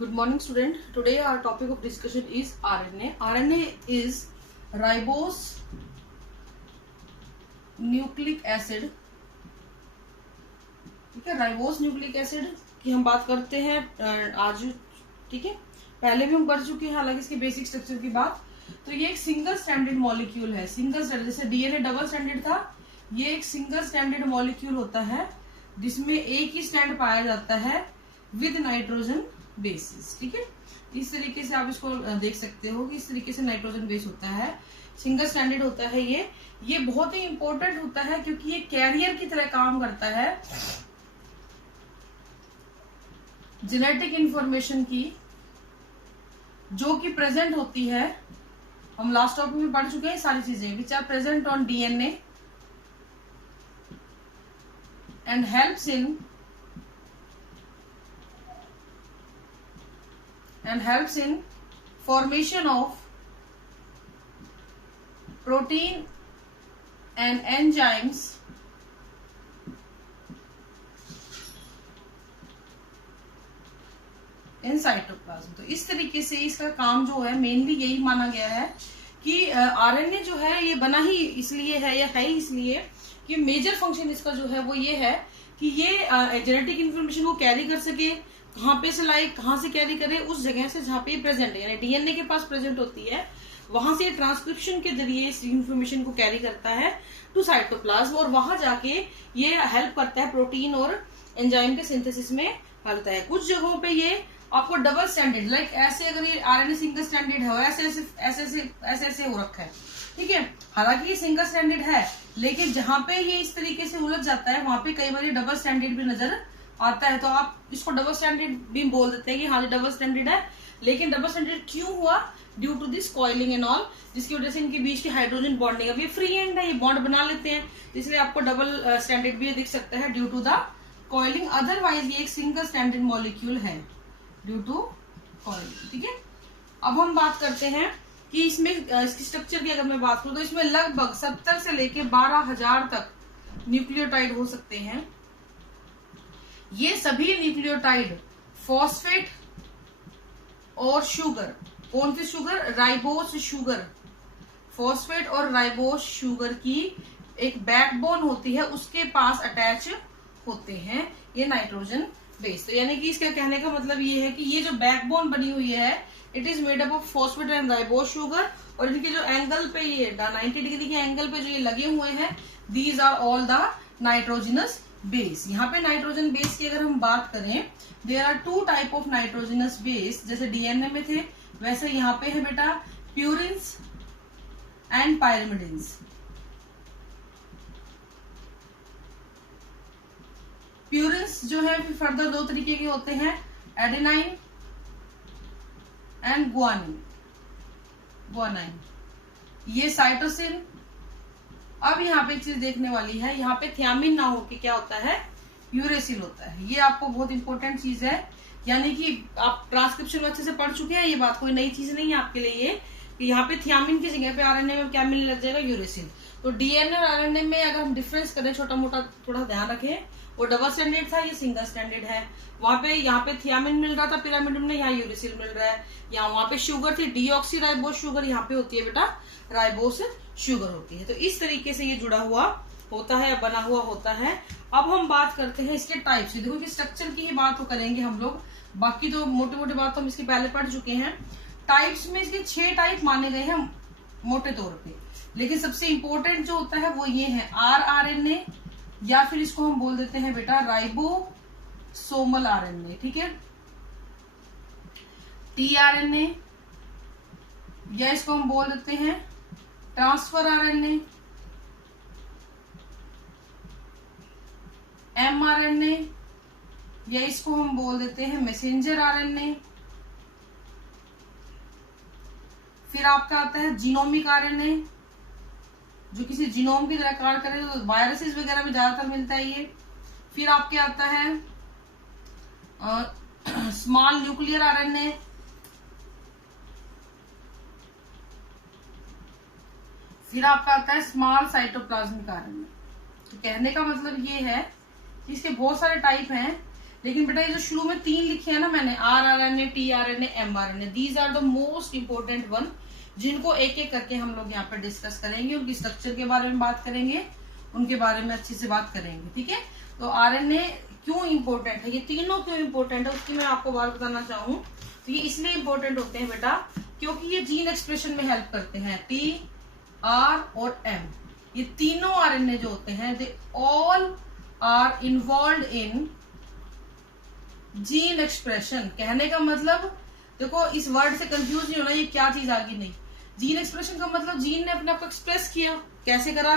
Good morning, student. Today our topic of discussion is RNA. RNA is ribose nucleic acid. ठीक है, ribose nucleic acid की हम बात करते हैं आज. ठीक है, पहले भी हम कर चुके हैं हालांकि इसके बेसिक स्ट्रक्चर की बात. तो ये एक सिंगल स्टैंडर्ड मॉलिक्यूल है. सिंगल स्टैंडर्ड, जैसे डीएनए डबल स्टैंडर्ड था, ये एक सिंगल स्टैंडर्ड मॉलिक्यूल होता है जिसमें एक ही स्टैंड पाया जाता है विद नाइट्रोजन बेसिस. ठीक है, इस तरीके से आप इसको देख सकते हो कि इस तरीके से नाइट्रोजन बेस होता है, सिंगल स्टैंडर्ड होता है. ये बहुत ही इंपॉर्टेंट होता है क्योंकि ये कैरियर की तरह काम करता है जेनेटिक इंफॉर्मेशन की जो कि प्रेजेंट होती है. हम लास्ट टॉपिक में पढ़ चुके हैं सारी चीजें which are present on DNA and helps in formation of protein and enzymes in cytoplasm. तो इस तरीके से इसका काम जो है मेनली यही माना गया है कि आरएनए जो है ये बना ही इसलिए है या है ही इसलिए कि मेजर फंक्शन इसका जो है वो ये है कि ये जेनेटिक इंफॉर्मेशन को कैरी कर सके. कहाँ पे से लाइक कहाँ से कैरी करे, उस जगह से जहाँ पे प्रेजेंट है, यानी डीएनए के पास प्रेजेंट होती है, वहां से ट्रांसक्रिप्शन के जरिए इस इंफॉर्मेशन को कैरी करता है टू साइटोप्लाज्म और वहां जाके ये हेल्प करता है प्रोटीन और एंजाइम के सिंथेसिस में करता है. कुछ जगहों पे ये आपको डबल स्टैंडर्ड लाइक ऐसे अगर ये आरएनए सिंगल स्टैंडर्ड है ऐसे हो रखा है. ठीक है, हालांकि ये सिंगल स्टैंडर्ड है लेकिन जहां पे ये इस तरीके से उलझ जाता है वहां पे कई बार डबल स्टैंडर्ड भी नजर आता है. तो आप इसको डबल स्टैंडर्ड भी बोल देते हैं कि हाँ डबल स्टैंडर्ड है. लेकिन डबल स्टैंडर्ड क्यों हुआ? Due to this coiling and all, जिसकी वजह से इनके बीच की हाइड्रोजन बॉन्डिंग. अब ये फ्री एंड है, ये बॉन्ड बना लेते हैं, इसलिए आपको डबल स्टैंडर्ड भी दिख सकता है due to the coiling. Otherwise ये एक सिंगल स्टैंडर्ड मॉलिक्यूल है ड्यू टू कॉइलिंग. ठीक है, अब हम बात करते हैं कि इसमें इसकी स्ट्रक्चर की अगर मैं बात करूं तो इसमें लगभग 70 से लेके 12,000 तक न्यूक्लियोटाइड हो सकते हैं. ये सभी न्यूक्लियोटाइड फॉस्फेट और शुगर, कौन सी शुगर? Ribose sugar. फॉस्फेट और राइबोस शुगर की एक बैकबोन होती है, उसके पास अटैच होते हैं ये नाइट्रोजन बेस. तो यानी कि इसका कहने का मतलब ये है कि ये जो बैकबोन बनी हुई है it is made up of phosphate and ribose sugar. और इनके जो एंगल पे ये 90 डिग्री के एंगल पे जो ये लगे हुए हैं these are all the nitrogenous base. यहाँ पे नाइट्रोजन बेस की अगर हम बात करें, there are 2 type of nitrogenous base. जैसे डीएनए में थे वैसे यहाँ पे है बेटा प्यूरिन्स एंड पायरिमिडिन्स. प्यूरिन्स जो है फिर फर्दर 2 तरीके के होते हैं, एडेनाइन एंड गुआनाइन. ये साइटोसिन. अब यहाँ पे एक चीज देखने वाली है, यहाँ पे थियामिन ना हो के क्या होता है, यूरेसिल होता है. ये आपको बहुत इंपॉर्टेंट चीज है, यानी कि आप ट्रांसक्रिप्शन में अच्छे से पढ़ चुके हैं, ये बात कोई नई चीज नहीं है आपके लिए ये कि यहाँ पे थियामिन की जगह पे आरएनए में क्या मिलने लग जाएगा, यूरेसिल. तो डीएनए और आरएनए में अगर हम डिफरेंस करें छोटा मोटा थोड़ा ध्यान रखें, वो डबल स्टैंडर्ड था, ये सिंगल स्टैंडर्ड है. वहां पे यहाँ पे थियामिन मिल रहा था पिरामिड में, यहाँ यूरेसिल मिल रहा है. यहाँ वहां पे शुगर थी डीऑक्सी राइबोस शुगर, यहाँ पे होती है बेटा राइबोस शुगर होती है. तो इस तरीके से ये जुड़ा हुआ होता है, बना हुआ होता है. अब हम बात करते हैं इसके टाइप्स की. देखो कि स्ट्रक्चर की ही बात तो करेंगे हम लोग, बाकी तो मोटे मोटे बात तो हम इसके पहले पढ़ चुके हैं. टाइप्स में इसके 6 टाइप माने गए हैं मोटे तौर पे, लेकिन सबसे इंपॉर्टेंट जो होता है वो ये है आरएनए, या फिर इसको हम बोल देते हैं बेटा राइबोसोमल आरएनए. ठीक है, टीआरएनए, या इसको हम बोल देते हैं ट्रांसफर आरएनए, एमआरएनए, या इसको हम बोल देते हैं मैसेंजर आरएनए. फिर आपका आता है जीनोमिक आरएनए जो किसी जीनोम की तरह कार्य करे, तो वायरसेस वगैरह में ज्यादातर मिलता है ये. फिर आपके आता है स्मॉल न्यूक्लियर आरएनए. फिर आपका आता है स्मॉल साइटोप्लाज्मिक आरएनए. तो कहने का मतलब ये है कि इसके बहुत सारे टाइप हैं, लेकिन बेटा ये जो शुरू में 3 लिखे हैं ना मैंने, rRNA, tRNA, mRNA, these are the most important one, जिनको एक एक करके हम लोग यहाँ पे डिस्कस करेंगे, उनकी स्ट्रक्चर के बारे में बात करेंगे, उनके बारे में अच्छे से बात करेंगे। ठीक है, तो आरएनए क्यों इंपॉर्टेंट है, ये तीनों क्यों इंपॉर्टेंट है उसकी मैं आपको बात बताना चाहूँ। तो ये इसलिए इंपॉर्टेंट होते हैं बेटा क्योंकि ये जीन एक्सप्रेशन में हेल्प करते हैं। टी, आर और एम, ये तीनों आरएनए जो होते हैं they all are involve in gene expression. कहने का मतलब देखो, इस वर्ड से कंफ्यूज नहीं होना, ये क्या चीज आ गई नहीं। जीन एक्सप्रेशन का मतलब जीन ने अपने आप को एक्सप्रेस किया, कैसे करा,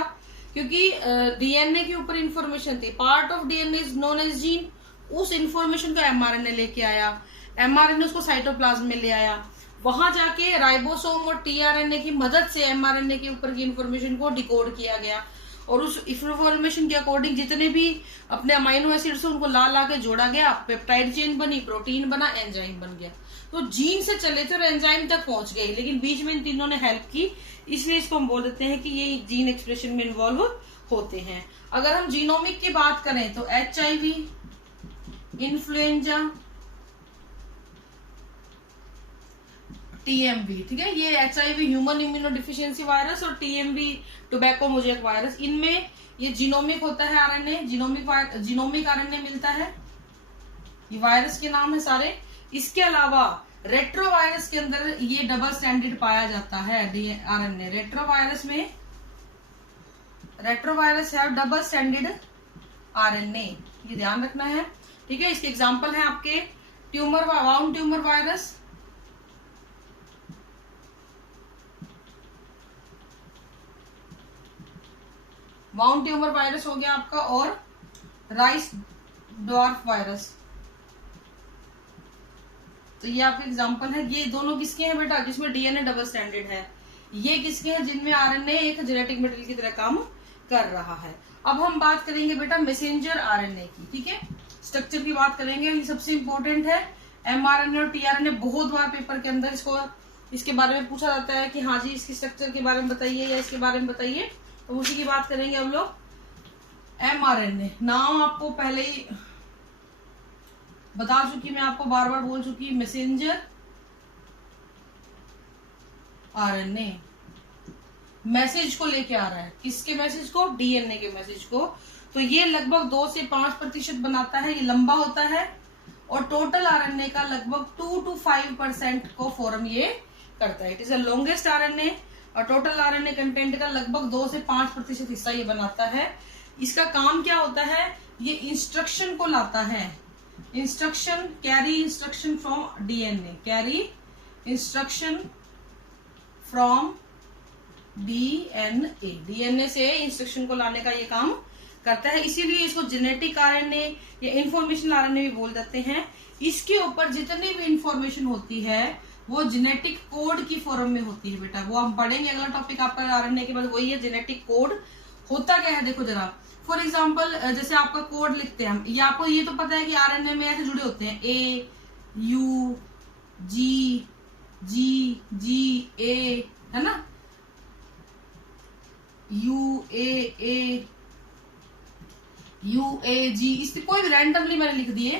क्योंकि डीएनए के ऊपर इंफॉर्मेशन थी, part of DNA is known as gene, उस इंफॉर्मेशन को एमआरएनए लेके आया, एमआरएनए उसको साइटोप्लाज्म में ले आया, वहां जाके राइबोसोम और टीआरएनए की मदद से एमआरएनए के ऊपर की इंफॉर्मेशन को डिकोड किया गया, और उस इंफॉर्मेशन के अकॉर्डिंग जितने भी अपने अमाइनो एसिड्स उनको ला ला के जोड़ा गया, पेप्टाइड चेन बनी, प्रोटीन बना, एंजाइम बन गया। तो जीन से चले थे और एंजाइम तक पहुंच गए, लेकिन बीच में इन तीनों ने हेल्प की, इसलिए इसको हम बोल देते हैं कि ये जीन एक्सप्रेशन में इन्वॉल्व होते हैं। अगर हम जीनोमिक की बात करें तो HIV, इन्फ्लुएंजा, TMV, ठीक है, ये HIV human immuno deficiency virus और TMV टोबैको मोजेक वायरस, इनमें ये जीनोमिक होता है आरएनए, जीनोमिक आरएनए मिलता है, ये वायरस के नाम है सारे। इसके अलावा रेट्रोवायरस के अंदर ये डबल स्टैंडर्ड पाया जाता है आरएनए। रेट्रोवायरस है डबल स्टैंडर्ड आरएनए, ये ध्यान रखना है। ठीक है, इसके एग्जांपल है आपके wound tumour virus, wound tumour virus हो गया आपका, और राइस ड्वार्फ वायरस, तो ये आपके एग्जांपल है। ये दोनों किसके हैं बेटा, जिसमें डीएनए डबल स्टैंडर्ड है। ये किसके हैं, जिनमें आरएनए एक जेनेटिक मटेरियल की तरह काम कर रहा है। अब हम बात करेंगे बेटा मैसेंजर आरएनए की। ठीक है, स्ट्रक्चर की बात करेंगे, ये सबसे इंपॉर्टेंट है। एमआरएनए और टीआरएनए बहुत बार पेपर के अंदर इसके बारे में पूछा जाता है कि हाँ जी इसकी स्ट्रक्चर के बारे में बताइए या इसके बारे में बताइए, तो उसी की बात करेंगे हम लोग। एमआरएनए नाम आपको पहले ही बता चुकी, मैं आपको बार बार बोल चुकी, मैसेंजर आरएनए मैसेज को लेके आ रहा है। किसके मैसेज को, डीएनए के मैसेज को। तो ये लगभग 2 से 5% बनाता है, ये लंबा होता है, और टोटल आरएनए का लगभग 2 to 5% को फॉर्म ये करता है। It is the longest RNA, और टोटल आरएनए कंटेंट का लगभग 2 से 5% हिस्सा ये बनाता है। इसका काम क्या होता है, ये इंस्ट्रक्शन को लाता है, instruction, carry instruction from DNA, carry instruction from DNA, DNA से इंस्ट्रक्शन को लाने का ये काम करता है। इसीलिए इसको जेनेटिक आरएनए या इंफॉर्मेशन आरएनए भी बोल देते हैं। इसके ऊपर जितनी भी इंफॉर्मेशन होती है वो जेनेटिक कोड की फॉर्म में होती है बेटा, वो हम पढ़ेंगे अगला टॉपिक आपका आरएनए के बाद, वही है जेनेटिक कोड। होता क्या है देखो जरा, फॉर एग्जाम्पल जैसे आपका कोड लिखते हैं हम, ये आपको ये तो पता है कि आरएनए में ऐसे जुड़े होते हैं, ए यू जी जी जी ए, है ना, यू ए जी, इस कोई भी रैंडमली मैंने लिख दिए,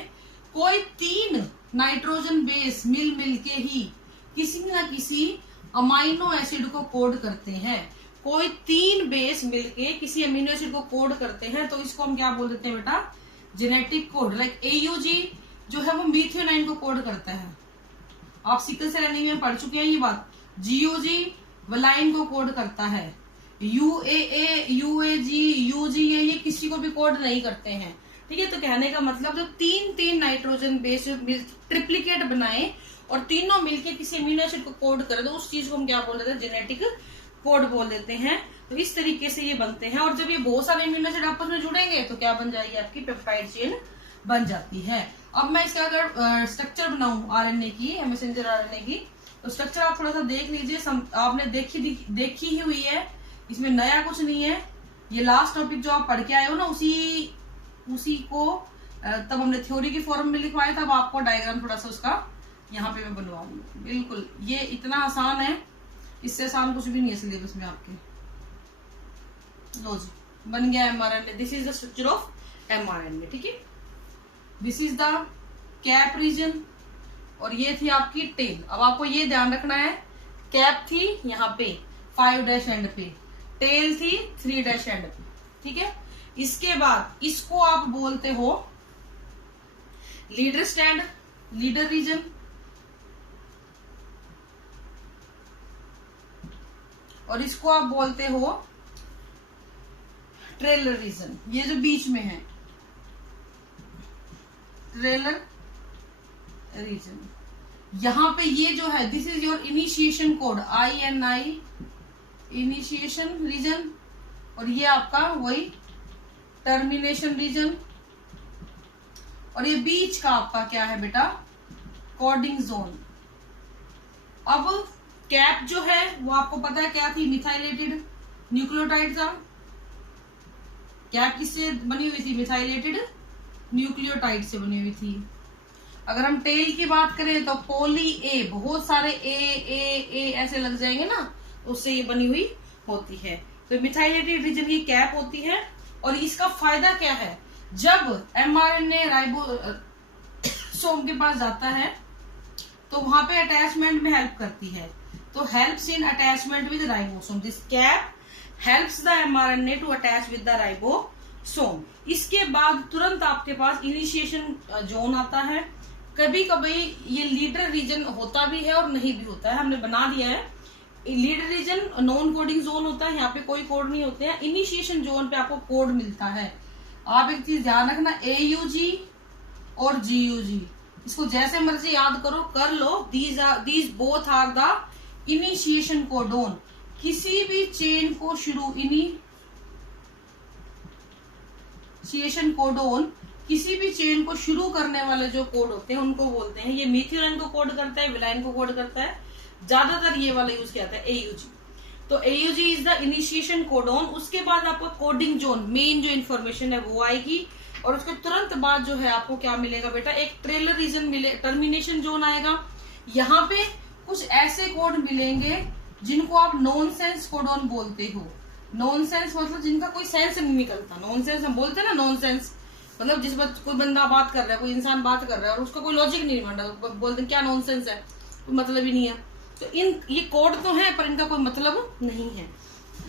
कोई 3 नाइट्रोजन बेस मिल के ही किसी न किसी अमाइनो एसिड को कोड करते हैं। कोई 3 बेस मिलके किसी अमीनो एसिड को कोड करते हैं, तो इसको हम क्या बोल देते हैं बेटा, जेनेटिक कोड। लाइक AUG जो है वो मीथियोनाइन को कोड करता है, आप सिकल सेल एनीमिया में पढ़ चुके हैं ये बात। GOG वलाइन को कोड करता है, UAA UAG UG ये किसी को भी कोड नहीं करते हैं। ठीक है, तो कहने का मतलब जो 3 नाइट्रोजन बेस ट्रिप्लिकेट बनाए और तीनों मिलके किसी अमीनो एसिड को कोड करे, तो उस चीज को हम क्या बोल देते हैं, जेनेटिक कोड बोल देते हैं। तो इस तरीके से ये बनते हैं, और जब ये बहुत सारे अमीनो एसिड आपस में जुड़ेंगे तो क्या बन जाएगी, आपकी पेप्टाइड चेन बन जाती है। अब मैं इसका अगर स्ट्रक्चर बनाऊं आरएनए की, मैसेंजर आरएनए की, तो स्ट्रक्चर आप थोड़ा सा देख लीजिए, आपने देखी ही हुई है, इसमें नया कुछ नहीं है। ये लास्ट टॉपिक जो आप पढ़ के आए हो ना, उसी को तब हमने थ्योरी की फॉर्म में लिखवाया था, अब आपको डायग्राम थोड़ा सा उसका यहाँ पे मैं बनवाऊंगी। बिल्कुल ये इतना आसान है, इससे आसान कुछ भी नहीं है सिलेबस में आपके। लो जी, बन गया mRNA, this is the structure of mRNA. ठीक है, this is the cap region और ये थी आपकी टेल। अब आपको ये ध्यान रखना है, कैप थी यहाँ पे 5' एंड पे, टेल थी 3' एंड पे, ठीक है। इसके बाद इसको आप बोलते हो लीडर स्टैंड, लीडर रीजन, और इसको आप बोलते हो ट्रेलर रीजन। ये जो बीच में है ट्रेलर रीजन, यहां पे ये जो है this is your initiation code INI, initiation region, और ये आपका वही टर्मिनेशन रीजन, और ये बीच का आपका क्या है बेटा, कोडिंग जोन। अब कैप जो है वो आपको पता है क्या थी, मिथाइलेटेड न्यूक्लियोटाइड था। कैप किससे बनी हुई थी, मिथाइलेटेड न्यूक्लियोटाइड से बनी हुई थी। अगर हम टेल की बात करें तो पॉली ए, बहुत सारे ए ऐसे लग जाएंगे ना, उससे ये बनी हुई होती है। तो मिथाइलेटेड रीजन की कैप होती है। और इसका फायदा क्या है, जब mRNA राइबोसोम के पास जाता है तो वहां पे अटैचमेंट में हेल्प करती है, तो helps in attachment with ribosome. This cap helps the mRNA to attach with the ribosome. इसके बाद तुरंत आपके पास इनिशिएशन जोन आता है। कभी कभी ये लीडर रीजन होता भी है और नहीं भी होता है, हमने बना दिया है। Leader region non coding zone होता है, यहाँ पे कोई कोड नहीं होते हैं। इनिशिएशन जोन पे आपको कोड मिलता है। आप एक चीज ध्यान रखना, AUG और GUG, इसको जैसे मर्जी याद करो, कर लो। These both are the initiation codon. किसी भी चेन को शुरू, इनिशिएशन कोडोन किसी भी चेन को शुरू करने वाले जो कोड होते हैं उनको बोलते हैं। ये मीथियोलाइन को कोड करता है, विलाइन को कोड करता है, ज्यादातर ये वाला यूज किया जाता है AUG। तो AUG is the initiation codon. उसके बाद आपको कोडिंग जोन, मेन जो इन्फॉर्मेशन है वो आएगी, और उसके तुरंत बाद जो है आपको क्या मिलेगा बेटा, एक ट्रेलर रीजन मिले, टर्मिनेशन जोन आएगा। यहाँ पे कुछ ऐसे कोड मिलेंगे जिनको आप नॉनसेंस कोडोन बोलते हो। नॉनसेंस मतलब जिनका कोई सेंस नहीं निकलता। नॉनसेंस हम बोलते हैं ना, नॉनसेंस मतलब जिस कोई बंदा बात कर रहा है, कोई इंसान बात कर रहा है और उसका कोई लॉजिक नहीं बन रहा, बोलते हैं क्या नॉनसेंस है, कोई मतलब ही नहीं है। तो ये कोड तो है पर इनका कोई मतलब नहीं है,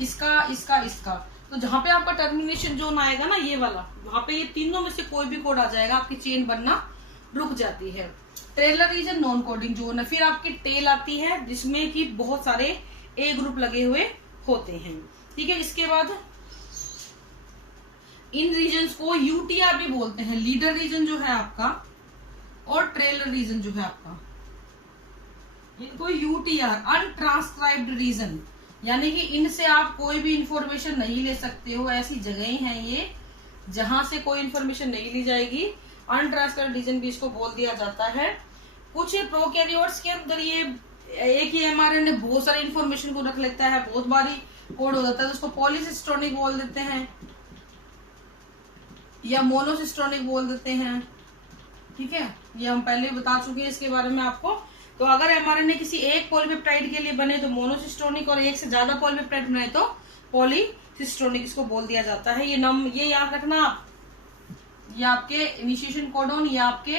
इसका। तो जहां पे आपका टर्मिनेशन जोन आएगा ना, ये वाला, वहां पे ये तीनों में से कोई भी कोड आ जाएगा, आपकी चेन बनना रुक जाती है। Trailer region non coding zone है। फिर आपकी टेल आती है जिसमें कि बहुत सारे ए ग्रुप लगे हुए होते हैं, ठीक है। इसके बाद इन रीजन्स को UTR भी बोलते हैं। लीडर रीजन जो है आपका और ट्रेलर रीजन जो है आपका, इनको UTR, अनट्रांसक्राइब्ड रीजन, यानी कि इनसे आप कोई भी इंफॉर्मेशन नहीं ले सकते हो। ऐसी जगह हैं ये जहां से कोई इंफॉर्मेशन नहीं ली जाएगी। अनट्रांसक्राइब्ड रीजन भी इसको बोल दिया जाता है। कुछ प्रोकैरियोट्स के अंदर ये एक ही mRNA बहुत सारी इंफॉर्मेशन को रख लेता है, बहुत बारी कोड हो जाता है, तो उसको पॉलीसिस्टोनिक बोल देते हैं या मोनोसिस्टोनिक बोल देते हैं, ठीक है। ये हम पहले बता चुके हैं इसके बारे में आपको। तो अगर mRNA किसी एक पॉलीपेप्टाइड के लिए बने तो मोनोसिस्टोनिक, और एक से ज्यादा पॉलीपेप्टाइड बने तो पॉलीसिस्टोनिक इसको बोल दिया जाता है। ये याद रखना आप, ये आपके इनिशिएशन कोडोन, ये आपके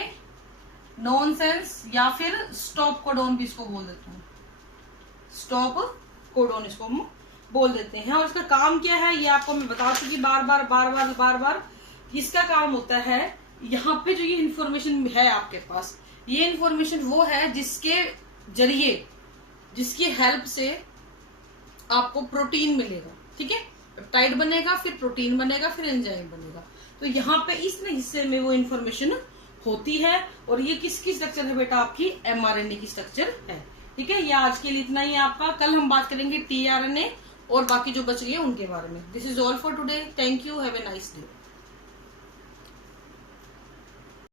नॉनसेंस या फिर स्टॉप कोडोन भी इसको बोल देते हैं। स्टॉप कोडोन इसको हम बोल देते हैं। और इसका काम क्या है ये आपको मैं बता चुकी बार बार। इसका काम होता है, यहाँ पे जो ये इन्फॉर्मेशन है आपके पास, ये इन्फॉर्मेशन वो है जिसके जरिए, जिसकी हेल्प से आपको प्रोटीन मिलेगा, ठीक है। पेप्टाइड बनेगा, फिर प्रोटीन बनेगा, फिर एंजाइम बनेगा। तो यहाँ पे इस हिस्से में वो इन्फॉर्मेशन होती है। और ये किसकी स्ट्रक्चर है बेटा, आपकी mRNA की स्ट्रक्चर है, ठीक है। ये आज के लिए इतना ही आपका। कल हम बात करेंगे tRNA और बाकी जो बच गए उनके बारे में। This is all for today. Thank you, have a nice day.